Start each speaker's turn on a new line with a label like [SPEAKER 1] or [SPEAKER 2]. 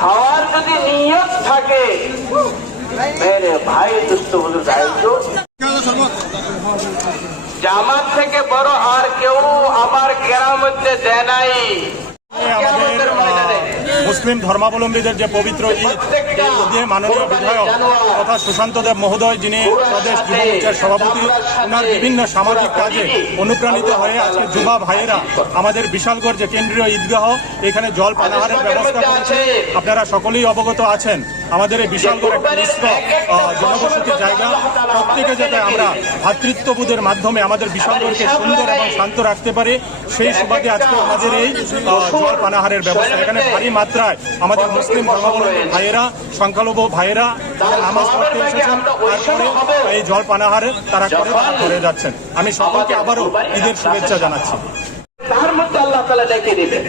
[SPEAKER 1] খাওয়ার যদি নিয়ত থাকে, মেরে ভাই, দুষ্ট বন্ধু দায়িত্ব জামাত থেকে বড় আর কেউ আমার গ্রামের দেয় নাই।
[SPEAKER 2] মুসলিম ধর্মাবলম্বীদের যে পবিত্র ঈদ দিয়ে মাননীয় বিধায়ক তথা সুশান্ত দেব মহোদয়, যিনি প্রদেশ যুব মোর্চার সভাপতি ওনার বিভিন্ন সামাজিক কাজে অনুপ্রাণিত হয়ে আজকে যুবা ভাইয়েরা আমাদের বিশালগড় যে কেন্দ্রীয় ঈদগাহ, এখানে জল পানাহারের ব্যবস্থা করেছে। আপনারা সকলেই অবগত আছেন। আমাদের এই বিশালগড় একটা মিশ্র আহ, জনবসতি জায়গা। প্রত্যেকে যাতে আমরা ভ্রাতৃত্ববোধের মাধ্যমে আমাদের বিশালগড়কে সুন্দর এবং শান্ত রাখতে পারি সেই সুবাদে আজকে আমাদের এই জল পানাহারের ব্যবস্থা। এখানে ভারী মাত্রায় আমাদের মুসলিম ধর্মাবলম্বী ভাইয়েরা সংখ্যালঘু ভাইয়েরা নামাজ পড়তে এসেছেন। তারপরে এই জল পানাহারে তারা করে করে যাচ্ছেন। আমি সকলকে আবারও ঈদের শুভেচ্ছা জানাচ্ছি।
[SPEAKER 1] তার মধ্যে আল্লাহ তালা ডেকে দিবেন।